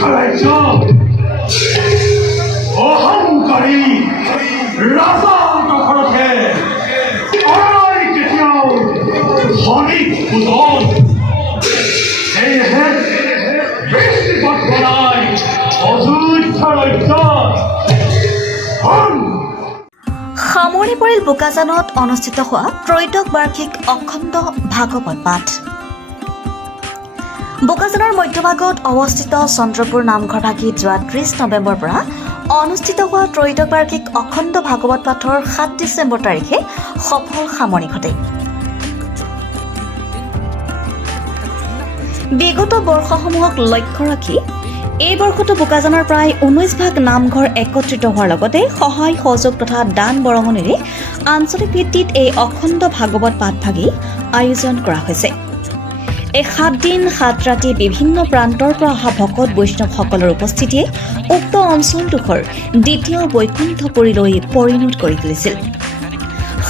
ৰাজ্য অহংকাৰী ৰাজা দখলতে অনাই কেতিয়াও ধনিক পূজন সেয়েহে বৃষ্টিপাত বনাই অযোধ্যা ৰাজ্য সামৰণি পৰিল বোকাজানত অনুষ্ঠিত হোৱা ত্ৰয়োদশ বাৰ্ষিক অখণ্ড ভাগৱত পাঠ। বোকাজানৰ মধ্যভাগত অৱস্থিত চন্দ্ৰপুৰ নামঘৰ ভাগিত যোৱা 30 নৱেম্বৰৰ পৰা অনুষ্ঠিত হোৱা ত্ৰয়োদশ বাৰ্ষিক অখণ্ড ভাগৱত পাঠৰ 7 ডিচেম্বৰ তাৰিখে সফল সামৰণি ঘটে। বিগত বৰ্ষসমূহক লক্ষ্য ৰাখি এই বৰ্ষতো বোকাজানৰ প্ৰায় 19 ভাগ নামঘৰ একত্ৰিত হোৱাৰ লগতে সহায় সহযোগ তথা দান বৰঙণিৰে আঞ্চলিক ভিত্তিত এই অখণ্ড ভাগৱত পাঠভাগি আয়োজন কৰা হৈছে। এই 7 দিন 7 ৰাতি বিভিন্ন প্ৰান্তৰ পৰা অহা ভকত বৈষ্ণৱসকলৰ উপস্থিতিয়ে উক্ত অঞ্চলডোখৰ দ্বিতীয় বৈকুণ্ঠপুৰীলৈ পৰিণত কৰি তুলিছিল।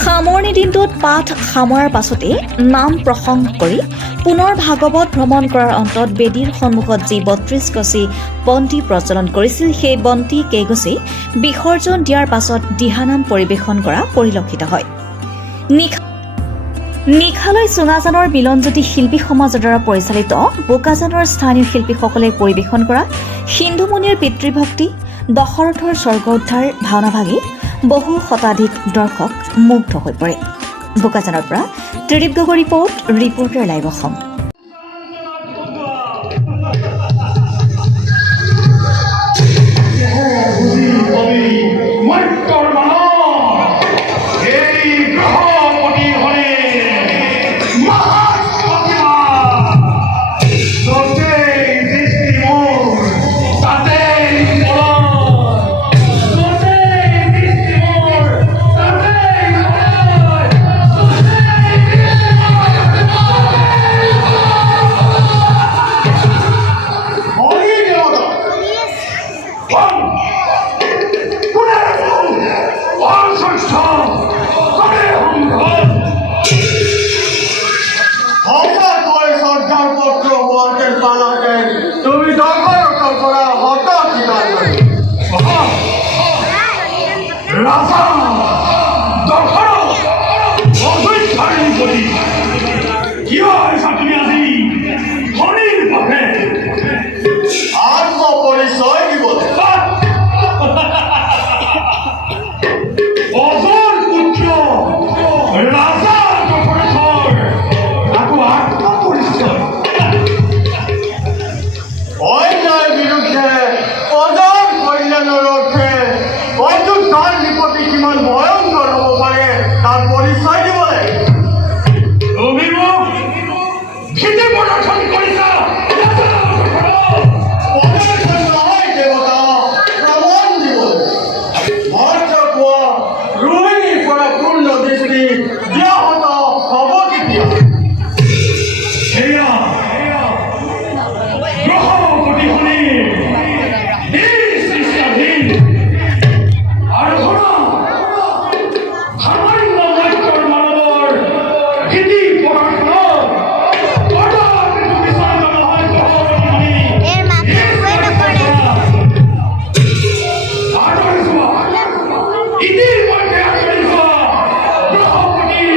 সামৰণি দিনটোত পাঠ সামৰাৰ পাছতে নাম প্ৰসংগ কৰি পুনৰ ভাগৱত ভ্ৰমণ কৰাৰ অন্তত বেদীৰ সন্মুখত যি 32 গছি বন্তি প্ৰজ্বলন কৰিছিল সেই বন্তি কেইগছি বিসৰ্জন দিয়াৰ পাছত দিহানাম পৰিৱেশন কৰা পৰিলক্ষিত হয়। নিশালৈ চুঙাজানৰ মিলনজ্যোতি শিল্পী সমাজৰ দ্বাৰা পৰিচালিত বোকাজানৰ স্থানীয় শিল্পীসকলে পৰিৱেশন কৰা সিন্ধুমণিৰ পিতৃভক্তি দশৰথৰ স্বৰ্গ উদ্ধাৰ ভাওনাভাগী বহু শতাধিক দৰ্শক মুগ্ধ হৈ পৰে। বোকাজানৰ পৰা ত্ৰিদীপ গগৈ ৰিপৰ্টাৰ লাইভ অসম। ৰাজা দখল অযোধ্যাৰ গতি কিয় আহিছা তুমি আজি ধনীৰ পথে আত্মপৰিচয় দিবলৈ অজৰ পুত্ৰ ৰাজা দশৰথৰ আকৌ আত্মপৰিচয় অন্যায় বিৰুদ্ধে অজৰ কল্যাণৰ অৰ্থে অযোধ্যাৰ বিপত্তি কিমান ভয়ংকৰ হ'ব পাৰে তাৰ পৰিচয় দিবলৈ তুমি মোক ভীতি প্ৰদৰ্শন কৰিছা প্ৰদৰ্শন নহয় দেৱতা প্ৰমাণ দিবলৈ মৰ্য কোৱা ৰোহিণীৰ পৰা পূৰ্ণ দৃষ্টি ব্যাহত হ'ব কেতিয়া সেয়া গ্ৰহপতি শনিৰ দৃষ্টিস্বাধীন আৰু সামান্য মৰ্যৰ মানৱৰ ভীতি প্ৰদৰ্শনত কদাপি বিচাৰিত নহয় গ্ৰহপতি আদৰি যোৱা ইতিমধ্যে আদৰি যোৱা গ্ৰহপতিৰ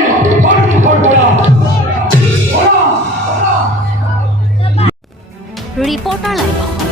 সন্মুখৰ পৰা ৰিপৰ্টাৰ লাইভ অসম।